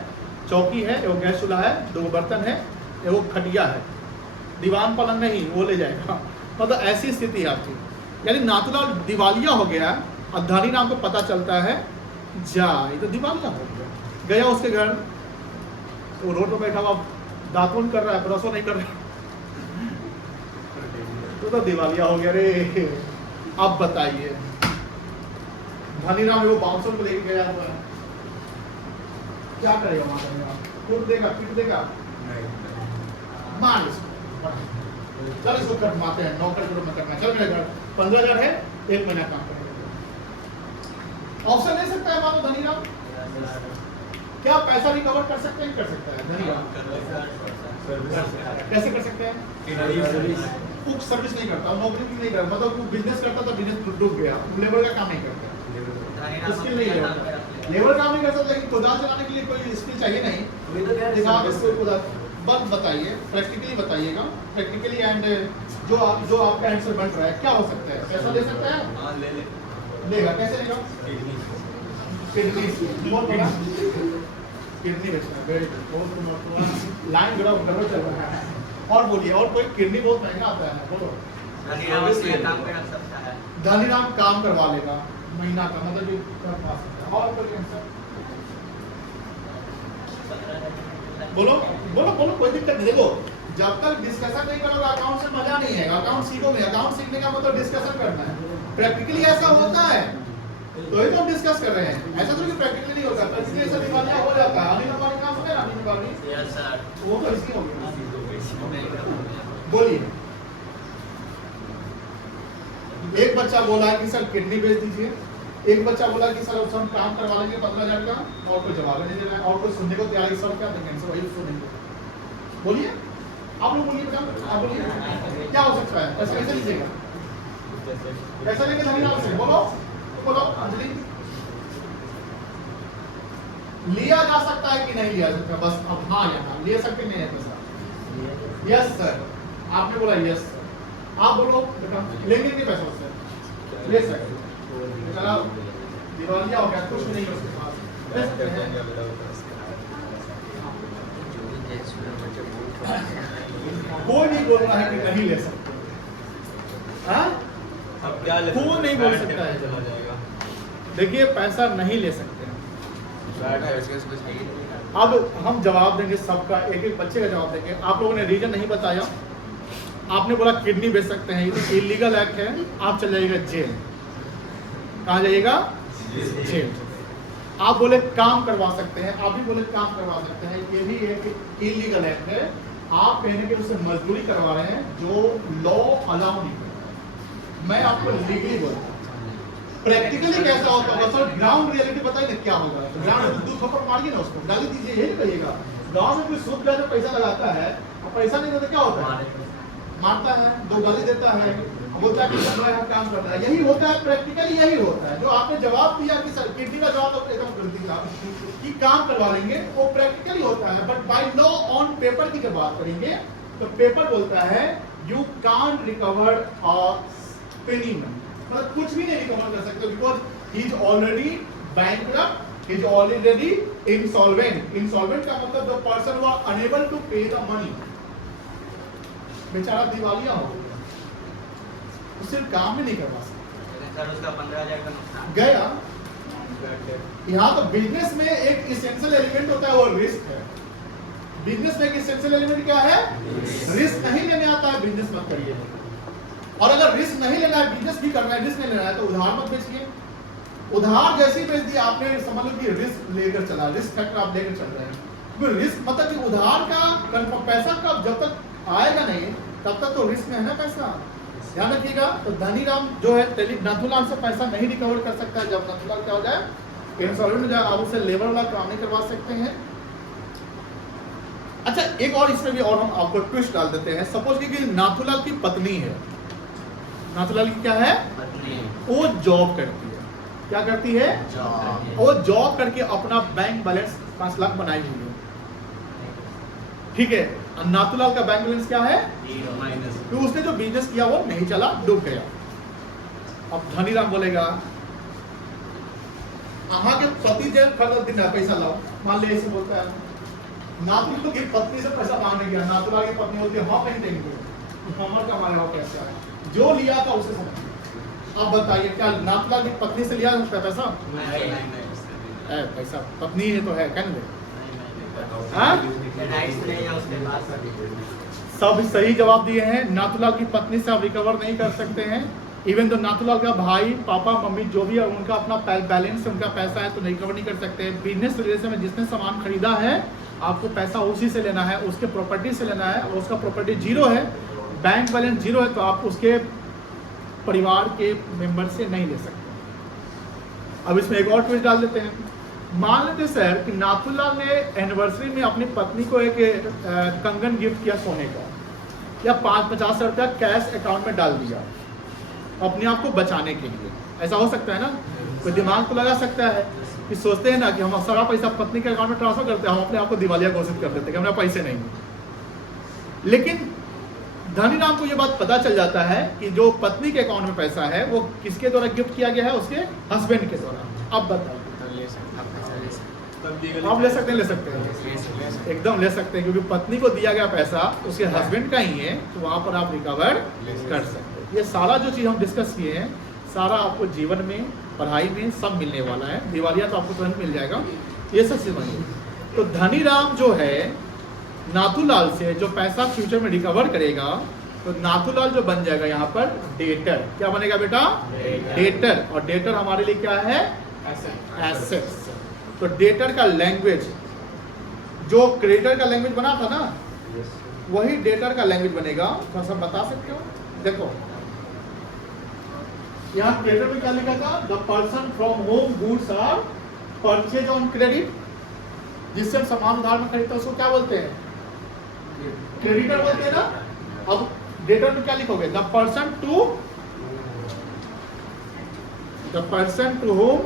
चौकी है, एगो गैस चूल्हा है, 2 बर्तन है, एगो खटिया है, दीवान पलंग नहीं, वो ले जाएगा। मतलब ऐसी स्थिति है आपकी। यानी नाथूलाल दिवालिया हो गया और धनीराम को पता चलता है जा ये तो दिवालिया हो गया। गया उसके घर, वो रोड पर बैठा हुआ दातुन कर रहा है, ब्रशो नहीं कर रहा, तो दिवालिया हो गया रे। अब बताइए, धनीराम वो बाउंसर को लेके गया हुआ है, क्या करेगा वहां धनीराम? कूट देगा, पीट देगा, मार इसको, चल इसको कर मारते हैं, नौकर को मैं करना, चल मेरे घर 15,000 है, 1 महीना काम करेगा। ऑप्शन ले सकता है मान लो धनीराम, क्या पैसा रिकवर कर सकते हैं? कर सकता है धनीराम। कैसे कर सकते हैं? कुछ सर्विस नहीं करता, नौकरी भी नहीं करता, मतलब वो बिजनेस करता तो बिजनेस डूब गया, लेबर का काम नहीं करता, स्किल नहीं है, लेबर काम नहीं कर सकता, लेकिन कुदाल चलाने के लिए कोई स्किल चाहिए नहीं। दिमाग इसको कुदाल बस बताइए, प्रैक्टिकली बताइएगा, प्रैक्टिकली एंड जो आपका आंसर बन रहा है क्या हो सकता है? पैसा ले सकता है? हाँ लेगा। कैसे लेगा? किडनी बेचना है, वेरी गुड, लाइन बड़ा उधर चल रहा है। और बोलिए, और कोई? किडनी बहुत महंगा आता है, बोलो। धनीराम काम करवा लेगा महीना का, मतलब ये करवा सकता है। और कोई आंसर बोलो बोलो बोलो, कोई दिक्कत नहीं। देखो, जब तक डिस्कशन नहीं करोगे अकाउंट से मजा नहीं है। अकाउंट सीखोगे, अकाउंट सीखने का मतलब डिस्कशन करना है। प्रैक्टिकली ऐसा होता है, तो ही तो हम डिस्कस कर रहे हैं। ऐसा तो कि प्रैक्टिकली नहीं होता, प्रैक्टिकली ऐसा दिवालिया हो जाता है। अनिल अंबानी काम सुने ना, अनिल अंबानी? Yes sir. वो तो इसी हो गया। बोलिए, एक बच्चा बोला कि सर किडनी बेच दीजिए, एक बच्चा बोला कि सर हम काम करवा लेंगे 15,000 का, और कोई जवाब नहीं दे रहा है, और कोई सुनने को तैयार है। सर क्या देंगे? सर वही सुनेंगे। बोलिए, आप लोग बोलिए, आप बोलिए क्या हो सकता है? ऐसा कैसे लीजिएगा? कैसा लेके धनीराम से? बोलो बोलो अंजलि, लिया जा सकता है कि नहीं लिया सकता? बस अब हाँ या ना, ले सकते नहीं है पैसा? Yes sir. आपने बोला यस सर। आप बोलो बेटा, लेंगे नहीं पैसा उससे? ले सकते। चला दिवालिया हो गया, कुछ नहीं है उसके पास, ले सकते हैं। कोई नहीं बोल रहा है कि नहीं ले सकते, हाँ? कोई नहीं बोल सकता है चला जाएगा। देखिए, पैसा नहीं ले सकते। अब हम जवाब देंगे सबका, एक एक बच्चे का जवाब देंगे। आप लोगों ने रीजन नहीं बताया, आपने बोला किडनी बेच सकते हैं, ये तो इलीगल एक्ट है, आप चले जाइएगा जेल। कहाँ जाइएगा? जेल। आप बोले काम करवा सकते हैं, आप भी बोले काम करवा सकते हैं, ये भी एक इलीगल एक्ट है। आप कहने के उससे मजदूरी करवा रहे हैं जो लॉ अलाउ नहीं करता। मैं आपको लीगली बोलता हूँ। प्रैक्टिकली कैसा होता है सर? ग्राउंड रियलिटी बताइए ना क्या होगा। ग्राउंड दूध खबर मारिए ना उसको, गाली दीजिए, यही कहिएगा। गाँव में कोई सूद का जो पैसा लगाता है और पैसा नहीं देता क्या होता है? मारता है, 2 गाली देता है, बोलता है कि हम काम कर रहा है। यही होता है, प्रैक्टिकली यही होता है। जो आपने जवाब दिया कि सर किडनी का जवाब एकदम गलती था कि काम करवा लेंगे, वो प्रैक्टिकली होता है। But by law on paper की जब बात करेंगे तो पेपर बोलता है you can't recover a penny money, मतलब कुछ भी नहीं रिकवर कर सकते, because he is already bankrupt, he is already insolvent. Insolvent का मतलब the person who are unable to pay the money, बेचारा दिवालिया हो गया, सिर्फ काम भी नहीं करवा सकते। सर उसका 15,000 का नुकसान गया। यहाँ तो बिजनेस में एक इसेंशियल एलिमेंट होता है, वो रिस्क है। बिजनेस में एक इसेंशियल एलिमेंट क्या है? रिस्क नहीं लेने आता है, बिजनेस मत करिए। और अगर रिस्क नहीं लेना है, बिजनेस भी करना है, रिस्क नहीं लेना है, तो उधार मत बेचिए। उधार जैसे ही बेच दिया आपने, समझ लो कि रिस्क लेकर चला, रिस्क फैक्टर आप लेकर चल रहे हैं। रिस्क मतलब कि उधार का पैसा का जब तक आएगा नहीं तब तक तो रिस्क में है ना पैसा। ध्यान रखिएगा। तो धनीराम जो है नाथूलाल से पैसा नहीं रिकवर कर सकता है। जब नाथूलाल क्या हो जाए, इंसॉल्वेंट हो जाए, आप उससे लेबर वाला काम नहीं करवा सकते हैं। अच्छा, एक और इसमें भी और हम आपको ट्विस्ट डाल देते हैं। सपोज कि नाथूलाल की पत्नी है, नाथूलाल की क्या है? पत्नी। वो जॉब करती है। क्या करती है? जॉब। वो जॉब करके अपना बैंक बैलेंस 5 लाख बनाई हुई है। ठीक है। नाथूलाल का बैंक बैलेंस क्या है? माइनस। तो उसने जो बिजनेस किया वो नहीं चला, डूब गया। अब धनीराम बोलेगा आहा के पति जब खरीद दिन पैसा लाओ, मान ले ऐसे बोलता है। नाथूलाल की पत्नी से पैसा मांगने गया, नाथूलाल की पत्नी बोलती है हाँ नहीं देंगे, हमारे का हमारे पैसा जो लिया था उसे समझ। अब बताइए क्या नाथूलाल की पत्नी से लिया उसका पैसा? है पैसा पत्नी है तो है क्या नहीं? सब सही जवाब दिए हैं। नाथूलाल की पत्नी से आप रिकवर नहीं कर सकते हैं। इवन तो नाथूलाल का भाई पापा मम्मी जो भी है उनका अपना बैलेंस उनका पैसा है तो रिकवर नहीं कर सकते। बिजनेस रिलेशन में जिसने सामान खरीदा है आपको पैसा उसी से लेना है, उसके प्रॉपर्टी से लेना है, और उसका प्रॉपर्टी जीरो है, बैंक बैलेंस जीरो है, तो आप उसके परिवार के मेंबर से नहीं ले सकते। अब इसमें एक और ट्विस्ट डाल देते हैं। मान लेते सर कि नाथूलाल ने एनिवर्सरी में अपनी पत्नी को एक कंगन गिफ्ट किया सोने का, या 50 रुपया कैश अकाउंट में डाल दिया अपने आप को बचाने के लिए। ऐसा हो सकता है ना? कोई दिमाग तो लगा सकता है कि सोचते हैं ना कि हम सारा पैसा पत्नी के अकाउंट में ट्रांसफर करते हैं, हम अपने आप को दिवालिया घोषित कर देते हैं कि हमारे पैसे नहीं। लेकिन धनीराम को ये बात पता चल जाता है कि जो पत्नी के अकाउंट में पैसा है वो किसके द्वारा गिफ्ट किया गया है? उसके हस्बैंड के द्वारा। अब बताइए आप ले सकते हैं? ले सकते हैं, एकदम ले सकते हैं, क्योंकि पत्नी को दिया गया पैसा उसके हस्बैंड का ही है, तो वहां पर आप रिकवर कर सकते हैं। ये सारा जो चीज हम डिस्कस किए हैं सारा आपको जीवन में पढ़ाई में सब मिलने वाला है। दिवालिया तो आपको तुरंत मिल जाएगा, ये सब समझिए। तो धनीराम जो है नाथूलाल से जो पैसा फ्यूचर में रिकवर करेगा, तो नाथूलाल जो बन जाएगा यहाँ पर डेटर। क्या बनेगा बेटा? डेटर। और डेटर हमारे लिए क्या है? एसेट्स। तो डेटर का लैंग्वेज जो क्रेडिटर का लैंग्वेज बना था ना, वही डेटर का लैंग्वेज बनेगा। थोड़ा सा बता सकते हो? देखो यहाँ क्रेडिटर में क्या लिखा था? The person from whom goods are purchase on credit. जिससे हम सामान उधार में खरीदते हैं उसको क्या बोलते हैं? क्रेडिटर बोलते हैं ना। अब डेटर में क्या लिखोगे? The person to whom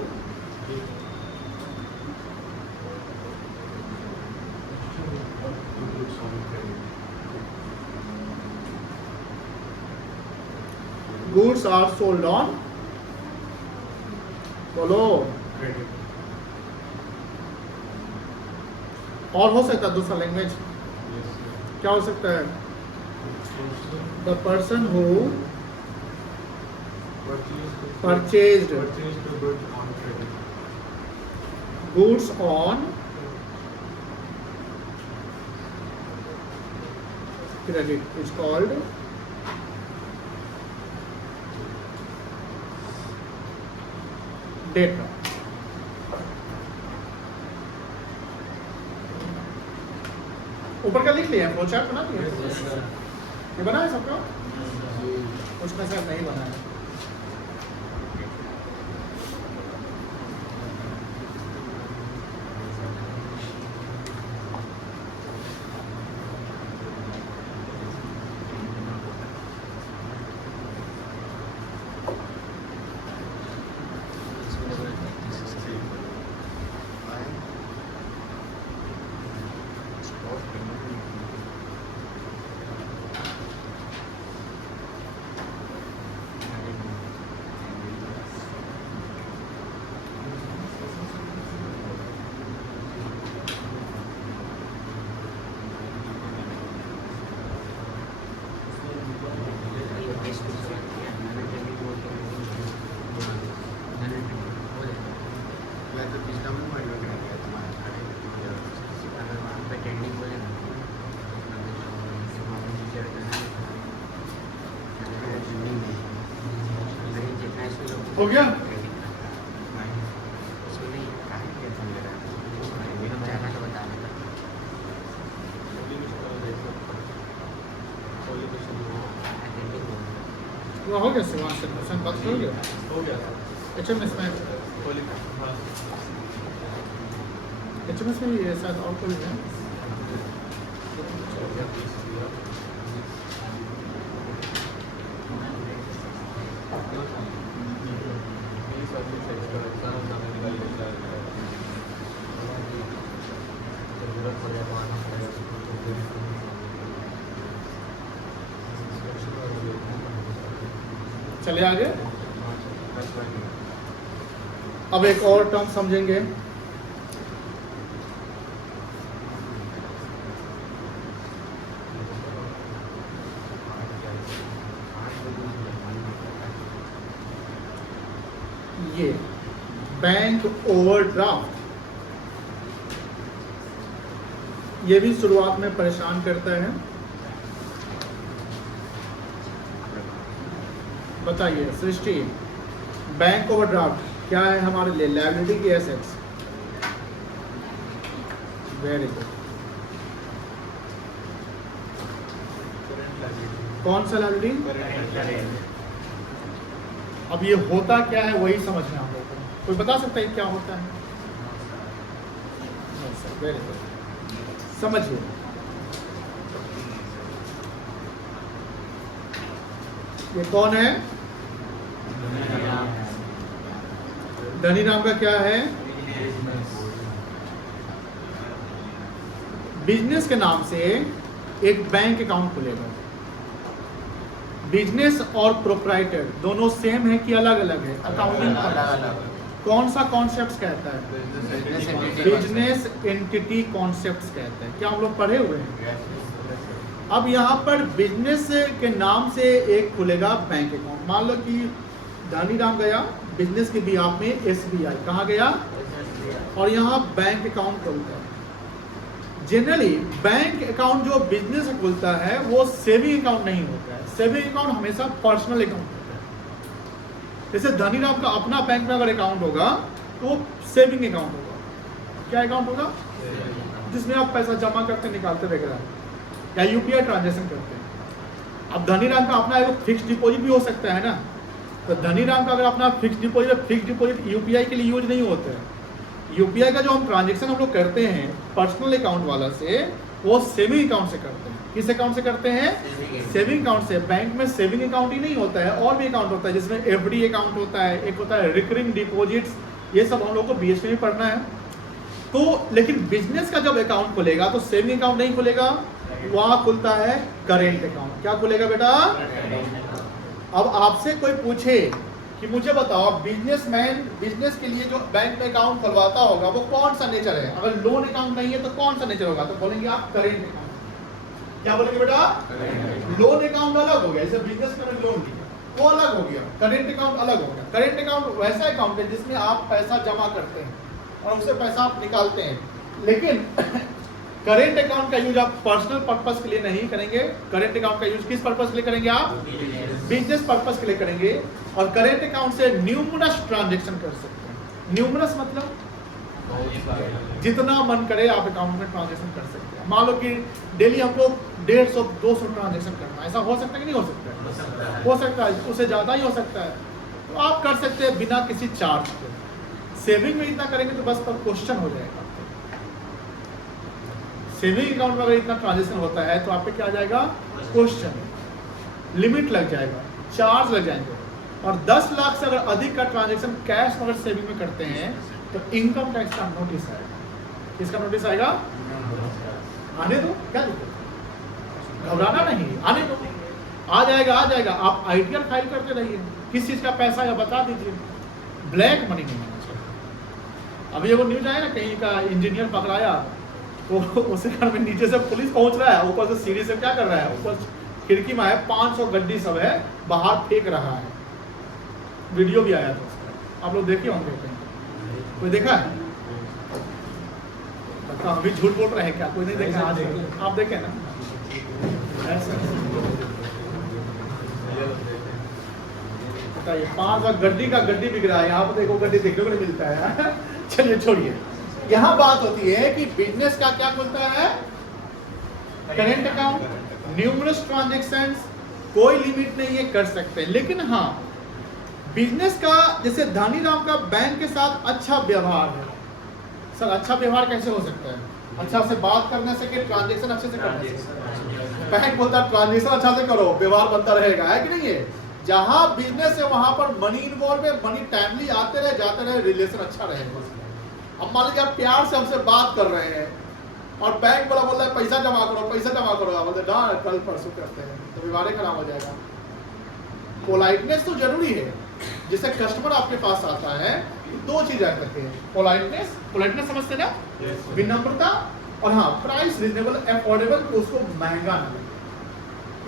goods are sold on, बोलो। और हो सकता है दूसरा लैंग्वेज क्या हो सकता है? The person who purchased goods on credit is called debtor. ऊपर का लिख लिया, फ्लो चार्ट बना दिया, ये बना है सबका? उसमें से नहीं बना है। हो गया? वो हो गया सेवन बात हो गया। HMS में HMS में ये शायद और कोई है। चले आगे। अब एक और टर्म समझेंगे, ये बैंक ओवरड्राफ्ट। ये भी शुरुआत में परेशान करता है। बताइए सृष्टि, बैंक ओवरड्राफ्ट क्या है हमारे लिए? लायबिलिटी की एसेट्स। Very good. कौन सा लायबिलिटी? अब ये होता क्या है वही समझना हम लोगों को। कोई बता सकता है क्या होता है? वेरी गुड, समझिए। ये कौन है? धनीराम का क्या है? बिजनेस के नाम से एक बैंक अकाउंट खुलेगा। बिजनेस और प्रोप्राइटर दोनों सेम है कि अलग अलग है? अकाउंटिंग कौन सा कॉन्सेप्ट कहता है? बिजनेस एंटिटी कॉन्सेप्ट कहता है। क्या हम लोग पढ़े हुए हैं? अब यहाँ पर बिजनेस के नाम से एक खुलेगा बैंक अकाउंट। मान लो कि धनीराम गया बिजनेस के बिहाफ में SBI, कहाँ गया? और यहाँ बैंक अकाउंट खुलता है। जनरली बैंक अकाउंट जो बिजनेस खुलता है वो सेविंग अकाउंट नहीं होता है। सेविंग अकाउंट हमेशा पर्सनल अकाउंट होता है। जैसे धनीराम का अपना बैंक में अगर अकाउंट होगा तो वो सेविंग अकाउंट होगा। क्या अकाउंट होगा? जिसमें आप पैसा जमा करते निकालते वगैरह या UPI ट्रांजेक्शन करते हैं। अब धनीराम का अपना एक फिक्स डिपॉजिट भी हो सकता है ना, तो धनीराम का अगर अपना फिक्स डिपॉजिट UPI के लिए यूज नहीं होता है। UPI का जो हम ट्रांजेक्शन हम लोग करते हैं पर्सनल अकाउंट वाला से, वो सेविंग अकाउंट से करते हैं। किस अकाउंट से करते हैं? सेविंग अकाउंट से। बैंक में सेविंग अकाउंट ही नहीं होता है, और भी अकाउंट होता है जिसमें FD अकाउंट होता है, एक होता है रिकरिंग डिपॉजिट्स। ये सब हम लोग को BSc में पढ़ना है। तो लेकिन बिजनेस का जब अकाउंट खुलेगा तो सेविंग अकाउंट नहीं खुलेगा, वहां खुलता है करेंट अकाउंट। क्या खुलेगा बेटा? अब आपसे कोई पूछे कि मुझे बताओ बिजनेसमैन बिजनेस के लिए जो बैंक में अकाउंट खुलवाता होगा वो कौन सा नेचर है? अगर लोन अकाउंट नहीं है तो कौन सा नेचर होगा? तो बोलेंगे आप करेंट अकाउंट। क्या बोलेंगे बेटा? लोन अकाउंट अलग हो गया, जैसे बिजनेस में लोन लिया वो अलग हो गया, करेंट अकाउंट अलग हो गया। करेंट अकाउंट वैसा अकाउंट है जिसमें आप पैसा जमा करते हैं और उससे पैसा आप निकालते हैं। लेकिन करेंट अकाउंट का यूज आप पर्सनल पर्पस के लिए नहीं करेंगे। करेंट अकाउंट का यूज किस पर्पस के लिए करेंगे? आप बिजनेस पर्पस के लिए करेंगे। और करेंट अकाउंट से न्यूमरस ट्रांजैक्शन कर सकते हैं। न्यूमरस मतलब जितना मन करे आप अकाउंट में ट्रांजैक्शन कर सकते हैं। मान लो कि डेली हमको 150-200 ट्रांजैक्शन करना है, ऐसा हो सकता है कि नहीं हो सकता है? हो सकता है, उससे ज़्यादा ही हो सकता है। तो आप कर सकते हैं बिना किसी चार्ज के। सेविंग में इतना करेंगे तो बस तब क्वेश्चन हो जाएगा। सेविंग अकाउंट में अगर इतना ट्रांजैक्शन होता है तो आप पे क्या आ जाएगा? क्वेश्चन, लिमिट लग जाएगा, चार्ज लग जाएंगे। और 10 लाख से अगर अधिक का ट्रांजैक्शन कैश अगर सेविंग में करते हैं तो इनकम टैक्स का नोटिस आएगा। किसका नोटिस आएगा? आने दो, क्या दिक्कत, घबराना नहीं, आने दो, आ जाएगा आ जाएगा। आप ITR फाइल करते रहिए, किस चीज़ का पैसा है बता दीजिए। ब्लैक मनी नहीं होना चाहिए। अभी वो न्यूज आया ना, कहीं का इंजीनियर पकड़ाया तो उसे घर में नीचे से पुलिस पहुंच रहा है, ऊपर से सीढ़ी से क्या कर रहा है, ऊपर खिड़की में है 500 गड्डी सब है, बाहर फेंक रहा है। वीडियो भी आया था उसका, आप लोग देखे होंगे कहीं, कोई देखा है? तो हम भी झूठ बोल रहे हैं क्या? कोई नहीं देखा? आज आप देखें ना ऐसा। बताइए 500 गड्डी का गड्डी बिक रहा है, यहाँ पर देखो गड्डी देखने को नहीं मिलता है। चलिए छोड़िए, यहाँ बात होती है कि बिजनेस का क्या खुलता है? करेंट अकाउंट, न्यूमरस ट्रांजैक्शंस, कोई लिमिट नहीं है, कर सकते हैं। लेकिन हाँ, बिजनेस का जैसे धनीराम का बैंक के साथ अच्छा व्यवहार है। सर अच्छा व्यवहार कैसे हो सकता है? अच्छा से बात करने से कि ट्रांजैक्शन अच्छे से करने से? बैंक बोलता है ट्रांजैक्शन अच्छा से करो, व्यवहार बनता रहेगा, है कि नहीं है? जहाँ बिजनेस है वहां पर मनी इन्वॉल्व है, मनी टाइमली आते रहे जाते रहे, रिलेशन अच्छा रहेगा। अब मान लीजिए आप प्यार से हमसे बात कर रहे हैं और बैंक वाला बोल रहा है पैसा जमा करो, पैसा जमा करो, आप बोलते हैं कल परसों करते हैं, तो व्यवहार खराब हो जाएगा। पोलाइटनेस तो जरूरी है। जैसे कस्टमर आपके पास आता है तो दो चीज याद रखें, पोलाइटनेस समझते ना, विनम्रता, और हाँ प्राइस रीजनेबल अफोर्डेबल, उसको महंगा ना लगे।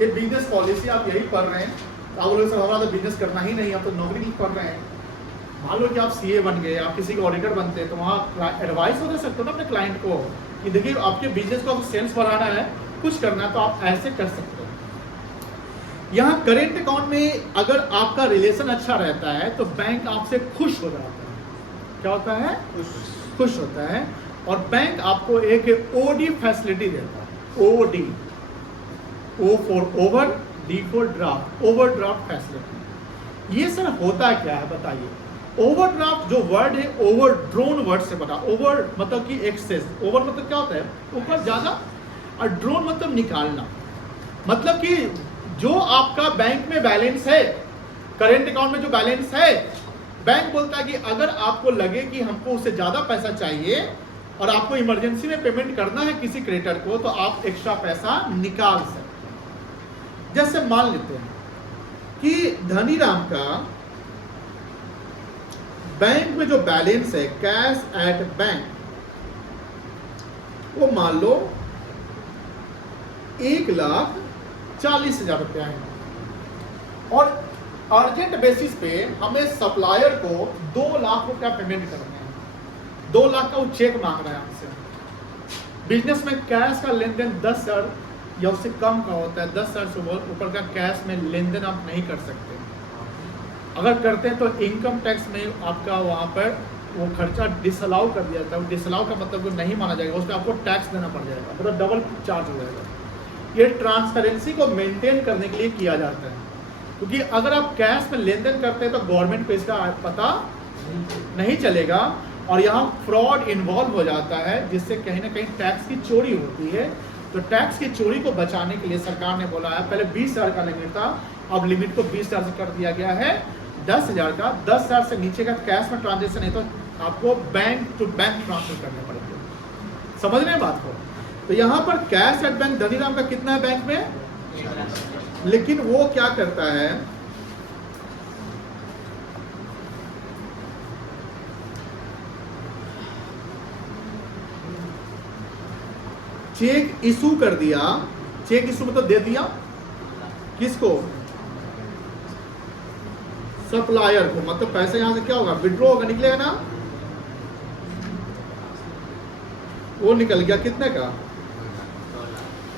ये बिजनेस पॉलिसी आप यही पढ़ रहे हैं, आप बोलोगे सर हमारा तो बिजनेस करना ही नहीं, आप तो नौकरी नहीं कर रहे हैं। मान लो कि आप सीए बन गए, आप किसी के ऑडिटर बनते हैं, तो वहाँ एडवाइस हो दे सकते हो ना अपने क्लाइंट को कि देखिए आपके बिजनेस को सेल्स बढ़ाना है, कुछ करना है, तो आप ऐसे कर सकते हो। यहाँ करेंट अकाउंट में अगर आपका रिलेशन अच्छा रहता है तो बैंक आपसे खुश हो जाता है। क्या होता है? खुश होता है। और बैंक आपको एक ओडी फैसिलिटी देता है। OD, O for over, D for draft, overdraft facility. ये सर होता क्या है बताइए? ओवरड्राफ्ट जो वर्ड है ओवरड्रोन वर्ड से बना। ओवर मतलब कि एक्सेस, ओवर मतलब क्या होता है? ऊपर ज्यादा, और ड्रोन मतलब निकालना। मतलब कि जो आपका बैंक में बैलेंस है, करेंट अकाउंट में जो बैलेंस है, बैंक बोलता है कि अगर आपको लगे कि हमको उससे ज्यादा पैसा चाहिए और आपको इमरजेंसी में पेमेंट करना है किसी क्रेडिटर को, तो आप एक्स्ट्रा पैसा निकाल सकते हैं। जैसे मान लेते हैं कि धनीराम का बैंक में जो बैलेंस है कैश एट बैंक, वो मान लो 1,40,000 रुपया है, और अर्जेंट बेसिस पे हमें सप्लायर को 2 लाख रुपया पेमेंट करना है। 2 लाख का वो चेक मांग रहा है हमसे। बिजनेस में कैश का लेन देन 10,000 या उससे कम का होता है। 10,000 से ऊपर का कैश में लेन देन आप नहीं कर सकते। अगर करते हैं तो इनकम टैक्स में आपका वहाँ पर वो खर्चा डिसअलाउ कर दिया जाता है। डिसअलाउ का मतलब वो नहीं माना जाएगा, उस पर आपको टैक्स देना पड़ जाएगा, मतलब डबल चार्ज हो जाएगा। ये ट्रांसपेरेंसी को मेंटेन करने के लिए किया जाता है, क्योंकि अगर आप कैश में लेन देन करते हैं तो गवर्नमेंट को इसका पता नहीं चलेगा और यहाँ फ्रॉड इन्वॉल्व हो जाता है, जिससे कहीं ना कहीं टैक्स की चोरी होती है। तो टैक्स की चोरी को बचाने के लिए सरकार ने बोला है, पहले 20,000 का लिमिट था, अब लिमिट को 20,000 से कर दिया गया है 10,000 का। 10,000 से नीचे का कैश में ट्रांजेक्शन है तो आपको बैंक टू बैंक ट्रांसफर करने पड़ेंगे। समझ रहे हैं बात को? तो यहाँ पर कैश एट बैंक धनीराम का कितना है बैंक में, लेकिन वो क्या करता है, चेक इशू कर दिया। चेक इशू मतलब दे दिया किसको? सप्लायर को। मतलब पैसे यहां से क्या होगा? विड्रॉ होगा, निकलेगा ना, वो निकल गया। कितने का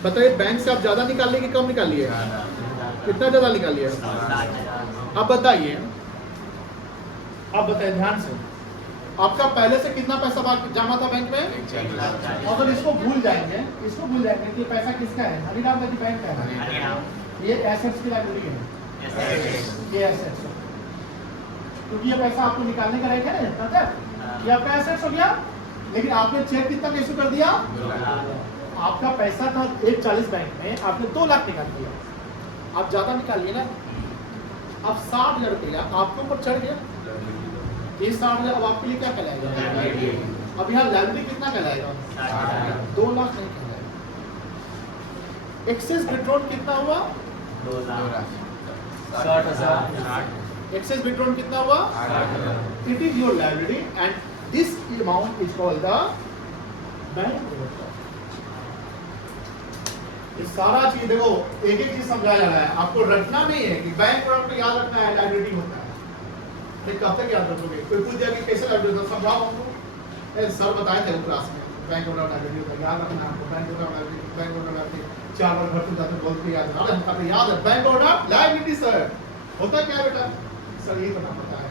बताइए? बैंक से आप ज्यादा निकालिए कि कम निकालिए? कितना ज्यादा निकालिए? अब बताइए, आप बताइए ध्यान से, आपका पहले से कितना पैसा जमा था बैंक में? और तो इसको भूल जाएंगे, इसको भूल जाएंगे कि पैसा किसका है, हनीराम का बैंक का है। ये एसेट्स की लाइब्रेरी है, ये एसेट्स, क्योंकि ये पैसा आपको निकालने का रहेगा ना, ये आपका एसेट्स हो गया। लेकिन आपने चेक कितना का इशू कर दिया? आपका पैसा था 1,40 बैंक में, आपने 2 लाख निकाल दिया। आप ज्यादा निकालिए ना, अब 60,000 रुपया आपके ऊपर चढ़ गया। ये 60,000 अब आपके लिए क्या कहलाएगा? अब यहाँ लाइब्रेरी कितना कहलाएगा? 2 लाख नहीं कहलाएगा। एक्सेस विड्रॉल कितना हुआ? 2 लाख 60,000। एक्सेस विड्रॉल कितना हुआ? It is your library and this amount is called the bank overdraft. ये सारा चीज देखो, एक एक चीज समझाया जा रहा है, आपको रटना नहीं है कि बैंक ओवरड्राफ्ट याद रखना है, लाइब्रेरी होता है। कब तक याद रखोगे? कोई पूछ जाए कि कैसे लाइब्रेरी समझाओ हमको। सर बताए थे क्लास में बैंक ओवरड्राफ्ट लाइब्रेरी होता है, याद रखना आपको। बैंक ओवरड्राफ्ट 4 बार भर जाते बोल के याद है, याद है बैंक ओवरड्राफ्ट लाइब्रेरी। सर होता क्या है बेटा? सर ये पता पता है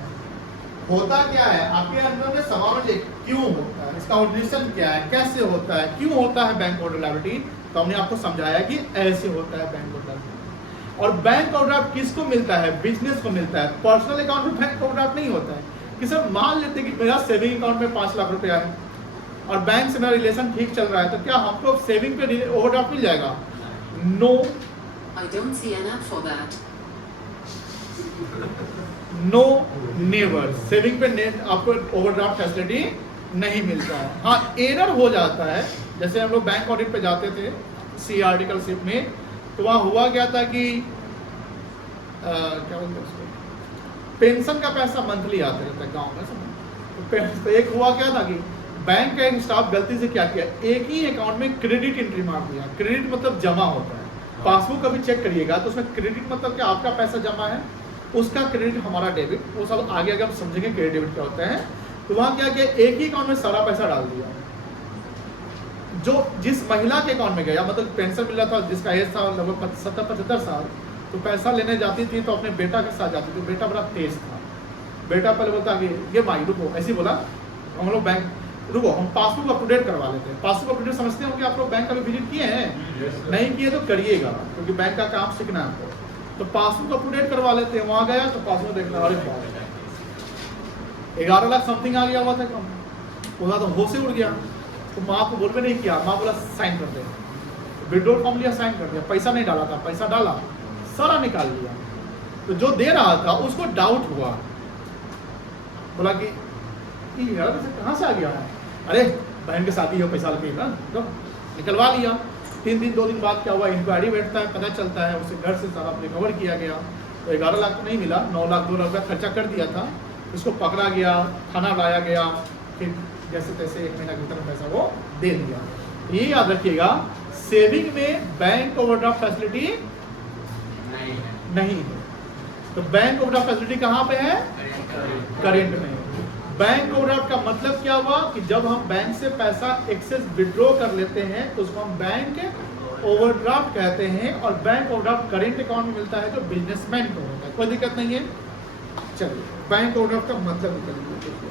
होता क्या है, आपके अंदर में सवाल है क्यों होता है, इसका ऑडिशन क्या है, कैसे होता है, क्यों होता है बैंक ओवरड्राफ्ट लाइब्रेरी। तो हमने आपको समझाया कि ऐसे होता है बैंक ओवरड्राफ्ट। और बैंक ओवरड्राफ्ट किसको मिलता है? बिजनेस को मिलता है। पर्सनल अकाउंट में बैंक ओवरड्राफ्ट नहीं होता है। कि सर मान लेते कि मेरा सेविंग अकाउंट में 5 लाख रुपया है और बैंक से मेरा रिलेशन ठीक चल रहा है, तो क्या हमको सेविंग पे ओवरड्राफ्ट मिल जाएगा? No, I don't see an app for that. No, never. Saving पे आपको ओवरड्राफ्ट फैसिलिटी नहीं मिलता है। हाँ, एरर हो जाता है। जैसे हम लोग बैंक ऑडिट पे जाते थे सी आर्टिकलशिप में, तो वहाँ हुआ क्या था कि क्या बोलते हैं उसको, पेंशन का पैसा मंथली आते रहता है गांव में समझ। तो एक हुआ क्या था कि बैंक का एक स्टाफ गलती से क्या किया, एक ही अकाउंट में क्रेडिट एंट्री मार दिया। क्रेडिट मतलब जमा होता है, पासबुक कभी चेक करिएगा तो उसमें क्रेडिट मतलब क्या, आपका पैसा जमा है, उसका क्रेडिट हमारा डेबिट, वो सब आगे आगे हम समझेंगे क्रेडिट डेबिट क्या होता है। तो वहाँ क्या किया, एक ही अकाउंट में सारा पैसा डाल दिया। जो जिस महिला के अकाउंट में गया, मतलब पेंशन मिल रहा था, जिसका एज था लगभग 70-75 साल, तो पैसा लेने जाती थी तो अपने बेटा के साथ जाती थी। बेटा बड़ा तेज था, बेटा पहले बोलता कि ये माई रुको, ऐसे बोला हम लोग बैंक रुको, हम पासबुक अपडेट करवा लेते हैं। पासबुक अपडेट समझते होंगे आप लोग, बैंक का भी विजिट किए हैं, नहीं किए तो करिएगा क्योंकि बैंक का काम सीखना है आपको। तो पासबुक अपडेट करवा लेते हैं, वहाँ गया तो पासबुक देखना, अरे 11 लाख समथिंग आ गया हुआ था कम, बोला तो होश ही उड़ गया। तो माँ को बोल भी नहीं किया, माँ बोला साइन कर दे, विड्रॉल फॉर्म लिया, साइन कर दिया, पैसा नहीं डाला था, पैसा डाला, सारा निकाल लिया। तो जो दे रहा था उसको डाउट हुआ, बोला कि यार कहाँ से आ गया है, अरे बहन के शादी हो, पैसा लगे ना, तो निकलवा लिया। 2 दिन बाद क्या हुआ, इंक्वायरी बैठता है, पता चलता है उसे घर से सारा रिकवर किया गया। तो 11 लाख तो नहीं मिला, 9 लाख 2 लाख का खर्चा कर दिया था। उसको पकड़ा गया, थाना लाया गया, फिर जैसे तैसे 1 महीना के भीतर पैसा वो दे दिया। ये याद रखिएगा, सेविंग में बैंक ओवरड्राफ्ट फैसिलिटी नहीं है। तो बैंक ओवरड्राफ्ट फैसिलिटी कहाँ पे है, करेंट में। बैंक ओवरड्राफ्ट का मतलब क्या हुआ कि जब हम बैंक से पैसा एक्सेस विड्रॉ कर लेते हैं तो उसको हम बैंक ओवरड्राफ्ट कहते हैं। और बैंक ओवरड्राफ्ट करेंट अकाउंट में मिलता है जो बिजनेसमैन को होता है, कोई दिक्कत नहीं है। चलिए बैंक ओवरड्राफ्ट का मतलब निकलिए।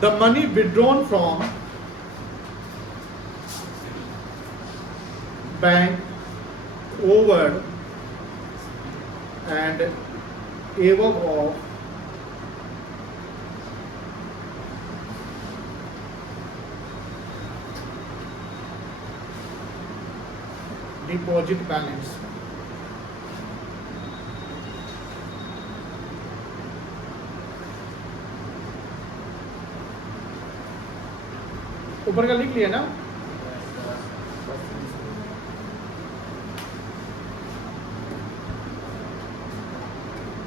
The money withdrawn from bank over and above of deposit balance ऊपर का लिख लिया ना,